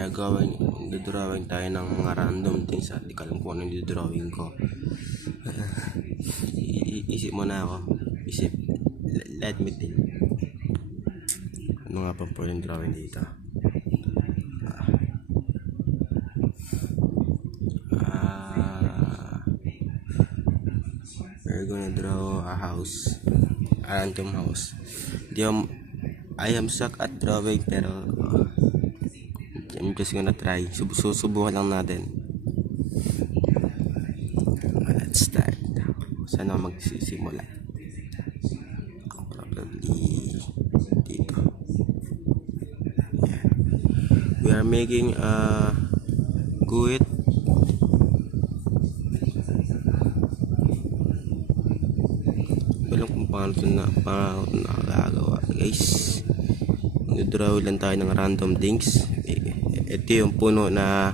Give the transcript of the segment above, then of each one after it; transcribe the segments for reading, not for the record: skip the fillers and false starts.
Dodrawing tayo ng mga random things at di ko alam kung ano yung dodrawing ko. Isip mo na ako. Let me think. Ano nga pa po yung drawing dito? We're gonna draw a house. A random house. I am suck at drawing pero I'm just gonna try. Susubukan lang natin. Let's start. Saan ako magsisimula? Probably dito. Yeah. We are making a guhit. Walang kung paano ito nakagawa, guys. Nag-draw lang tayo ng random things. Ito yung puno na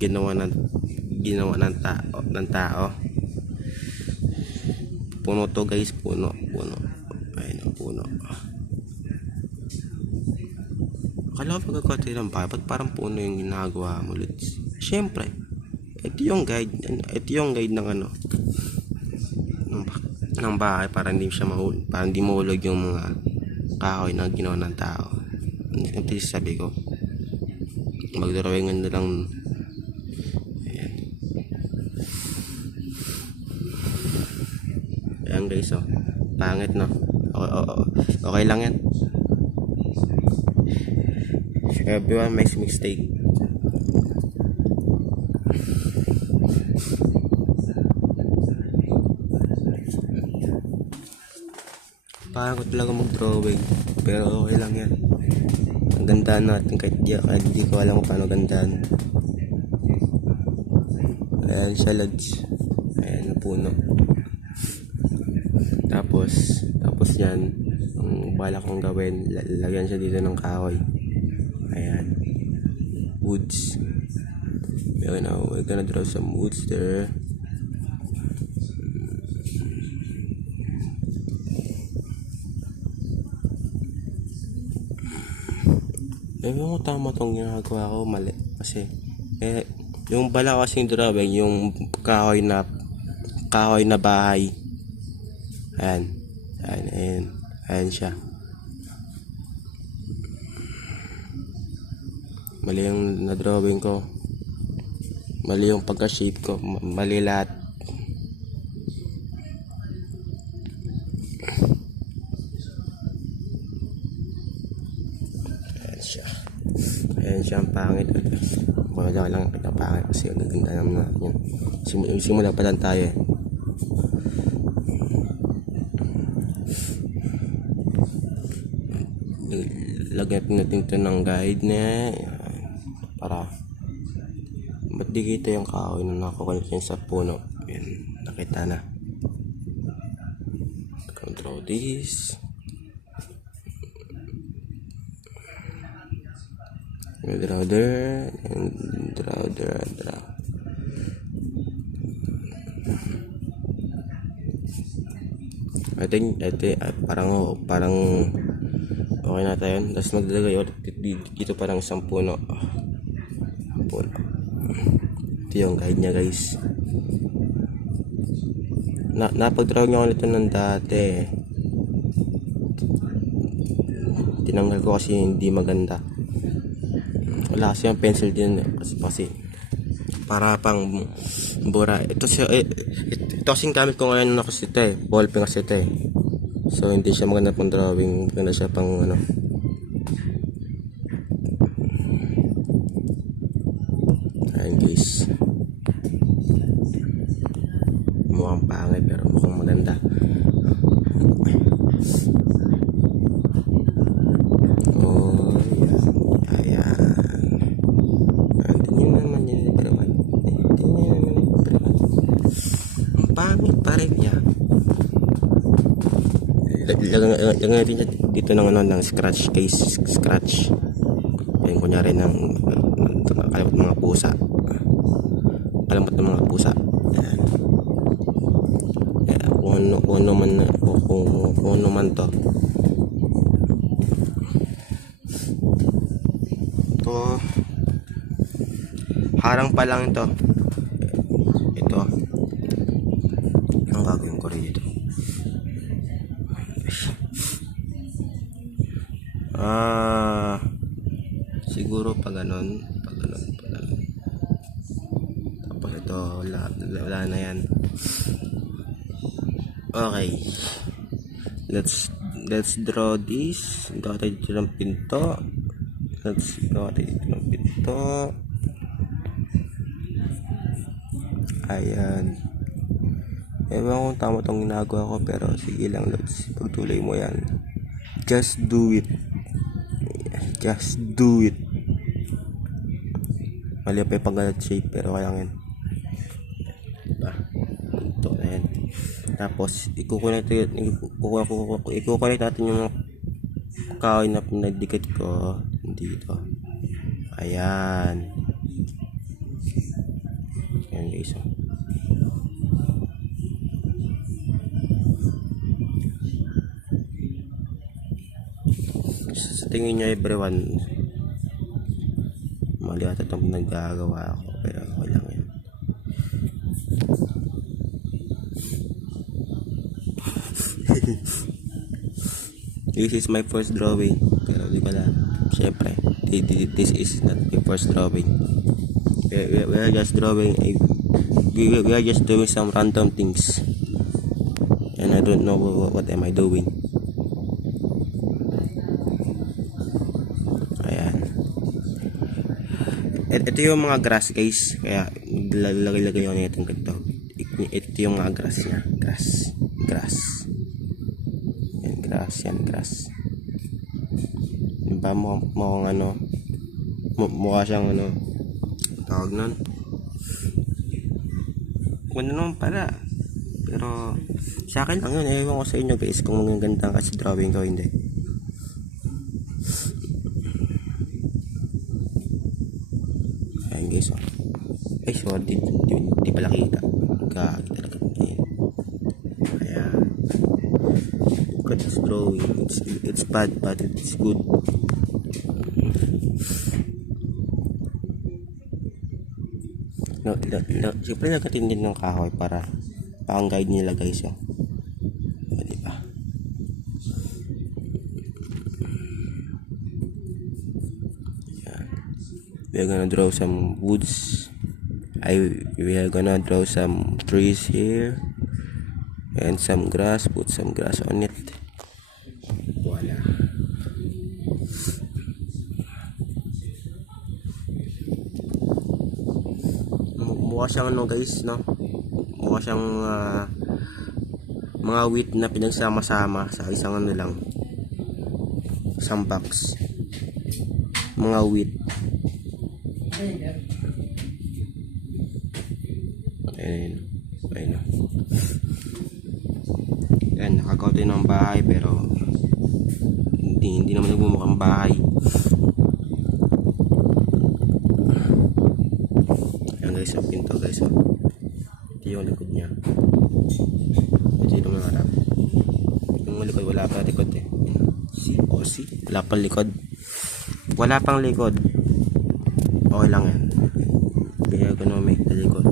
ginawa ng tao. Puno to, guys, puno. Ayun ang puno. Akala ko pagkakati ng bahay, ba't parang puno yung ginagawa mo, Lutz? Siyempre, ito yung guide ng ng bahay para hindi mahulog yung mga kahoy na ginawa ng tao. Ito yung sabi ko, magdrawingan na lang. Ayan guys, pangit, no? Okay lang yan. Everyone makes mistake. Parang ko talaga mag-drawing, pero okay lang yan. Ang ganda natin kahit di ko alam kung paano gandaan. Ayan siya, lads. Ayan na puno. Tapos yan, ang bala kong gawin, lagyan siya dito ng kahoy. Ayan, woods. We're gonna draw some woods there. Ewan ko tama tong ginagawa ko, mali. Kasi, yung bala kasing drawing, yung kahoy na bahay. Ayan siya. Mali yung na-drawing ko. Mali yung pagka-shape ko. Mali lahat. Ayan siya ang pangit. Wala lang kita pangit kasi ang ganda naman natin. Simula pa lang tayo. Lagyan natin ito ng guide na para ba't di kita yung kahoy na nakakulit yung sa puno. Ayan, nakita na. Control this. Draw there and draw. I think parang okay na tayo. Tapos maglalagay ulit dito parang isang puno. Ito yung guide niya, guys. Napag-draw niya ulit ng dati. Tinanggal ko kasi hindi maganda. Wala kasi yung pencil din kasi para pang bura. Ito kasing gamit ko ngayon na kasi ito ballpen kasi ito so hindi siya maganda pang drawing, maganda siya pang ayan guys, mukhang pangit pero mukhang maganda. Pangit pa rin niya. Lagyan natin dito ng scratch case. Ayun, kunyari ng kalimot ng mga pusa. Ayan. Kung ano man to. Ito, harang pa lang ito. Ito. Ang gagawin ko rin dito. Siguro pa ganun. Tapos ito, wala na yan. Okay. Let's draw this. Gawa tayo dito ng pinto. Ayan. Ewan kung tama itong ginagawa ko, pero sige lang, Lods. Pagtuloy mo yan. Just do it. Mali pa yung pag-galat shape, pero kaya yan. Diba? Ito na yan. Tapos, ikukulit natin yung kahoy na pinagdikit ko dito. Ayan. Ayan guys. Sa tingin nyo everyone, mali ata itong nagagawa ako, pero okay lang yan. This is my first drawing, pero di ko alam. Siyempre, this is not my first drawing. We are just drawing we are just doing some random things, and I don't know what am I doing. Ayan. Ito yung mga grass guys, kaya lagay ko itong ganito. Ito yung mga grass niya. Grass. Yan grass. Diba mukhang ano, mukha siyang ano, tawag nun, ano naman pala, pero sa akin lang yun. Ewan ko sa inyo guys kung magaganda kasi drawing ko hindi. Ayan guys, oh. Ay sorry, di pala kita. Gagi talaga. Ayan. Look at this drawing. It's bad but it's good. Siyempre nagkatin din ng kahoy para pang guide nila guys, oh. Diba? Ayan. We are gonna draw some woods. We are gonna draw some trees here and some grass. Put some grass on it. Voila. Mukha siyang ano guys, no? Mukha siyang mga wheat na pinagsama-sama sa isang ano lang, isang box. Mga wheat. Ayun. Yan, nakagawa tayo ng bahay, pero hindi naman nagmumukhang bahay. Ayan guys, ang pinto guys, oh. Ito yung likod niya. Ito yung mga harap. Yung likod, wala pa likod eh. See? Wala pang likod. Okay lang yan. Kaya gonna make the likod.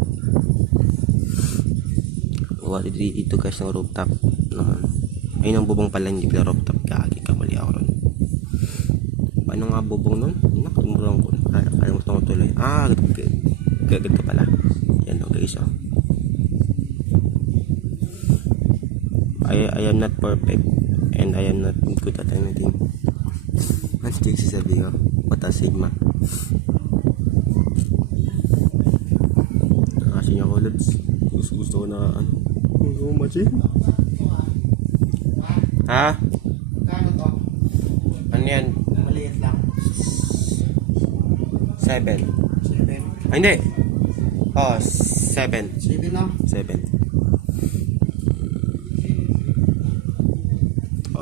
Dito guys ng rooftop, no? Ayun ang bubong pala, hindi pala rooftop. Kagi, kamali ako ron. Paano nga bubong nun? Nakalimutan ko. Kalimutan ko tuloy. Ganito pala. Yan o guys, oh. I am not perfect and I am not good at anything. Ano ito yung sasabi ko? What a sigma. Kasi niya ko lods. Gusto ko na ano. Machi? Ha? Ano yan? Maliit lang. 7. 7. Hindi. 7. 7 na? 7.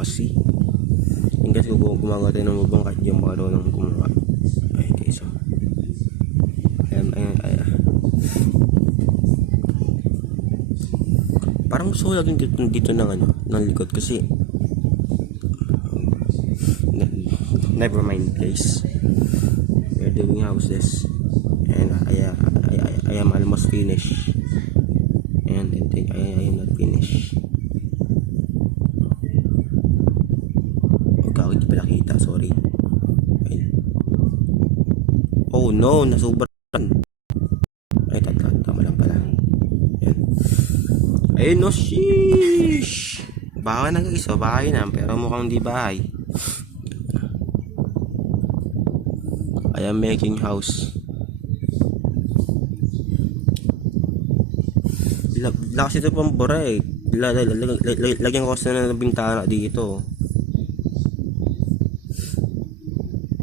See? Yung kasi gumagawa tayo ng bubong kahit yung mga ng gumawa. Ay, okay, so. Ayan. Parang gusto ko laging dito ng ano, ng likod kasi never mind guys. we're doing houses, and I am almost finished, and I think I am not finished. Huwag hindi pala kita, sorry. Ayun. Oh no, nasubran. Ay, tama lang pala. Ayan. Ayun, no, sheesh. Bahay na guys, bahay na, pero mukhang di bahay. I am making house. Lakas ito pang bura eh. Lagyan ko kasi na ng bintana dito.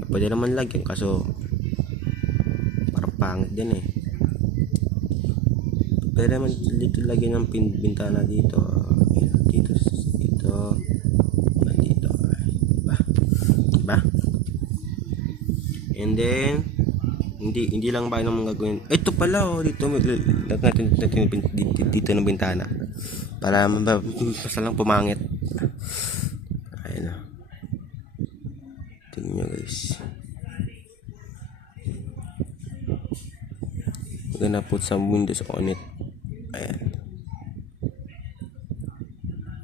Pwede naman lagyan, kaso parang pangit din eh. Pwede naman dito lagyan ng bintana dito. Dito. Dito. Diba? And then hindi lang ba naman gagawin. Ito pala oh, dito lagyan natin dito ng bintana para basta lang pumangit. Ayun na. Tingnan nyo guys. We're gonna put some windows on it. Ayan.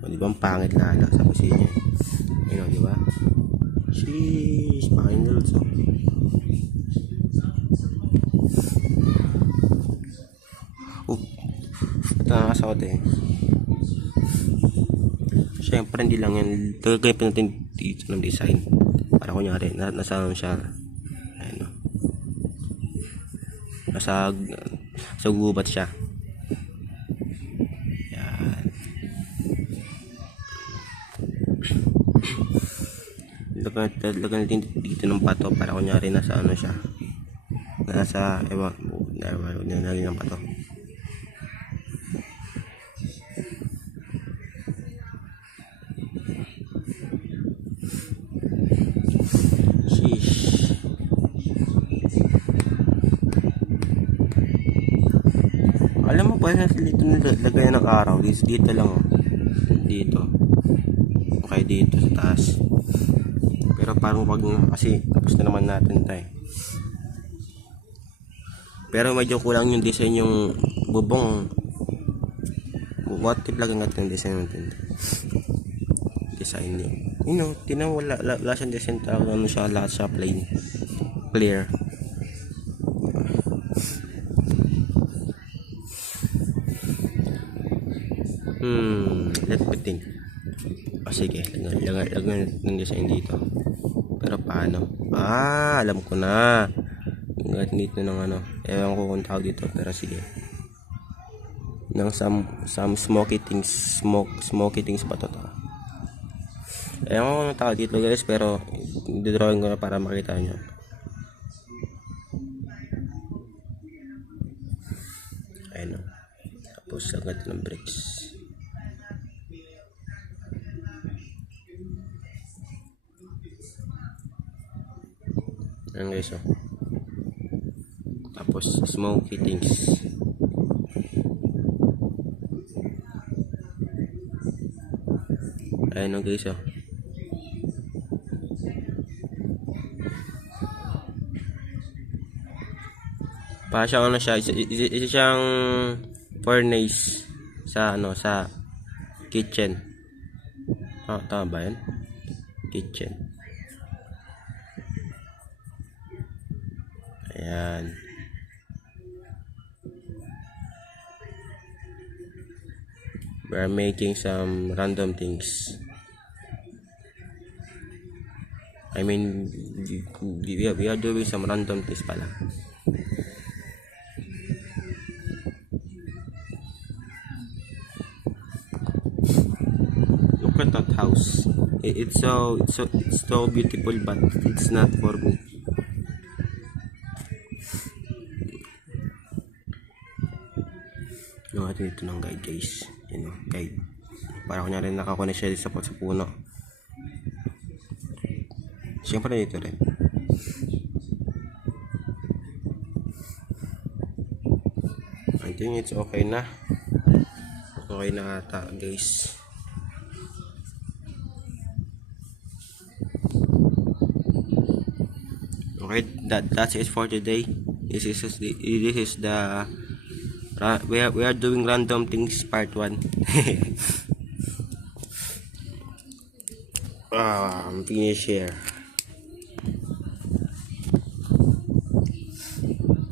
O diba ang pangit lala sa kusina. Ayun o diba? Sheesh, pangit na lods o. Ito nakasakot eh. Siyempre hindi lang yan. Gagawin pa natin dito ng design. Para kunyari, nasa ano siya. Ayan o. Nasa gubat siya. Yan. Lagyan natin dito ng pato para kunyari nasa ano siya. Nasa ewan ng pato. Sheesh. Alam mo pwede natin dito lagayan ng araw. Dito lang oh. Dito. Okay, dito sa taas. Pero parang wag na kasi tapos na naman natin tayo. Pero medyo kulang yung design yung bubong. What if lagyan natin yung design natin? Design niya. You know, tinan mo wala siyang design tawag ano siya, lahat siya plain. Clear. Let me think. Sige, lagyan ng design dito. Pero paano? Alam ko na. Lagyan dito ng ano. Ewan ko kung tawag dito, pero sige. Ng some smoky things pa to. Ewan ko kung tawag dito guys, pero didrawing ko na para makita nyo. Ayun o. Tapos lagyan ng bricks. Ayan guys o. Tapos smoky things. Ayan o guys o. Para siyang ano siya, isa siyang furnace sa ano sa kitchen. Tama ba yan? Kitchen. Ayan. We're making some random things. I mean, we are doing some random things pala. Look at that house. It's so beautiful, but it's not for me. Yung atin ito ng guide guys. Yun o, guide. Para kunyari nakakonek siya sa puno. Siyempre dito rin. I think it's okay na. Okay na ata guys. Okay Okay, that's it for today. This is the we are doing random things part 1. I'm finished here.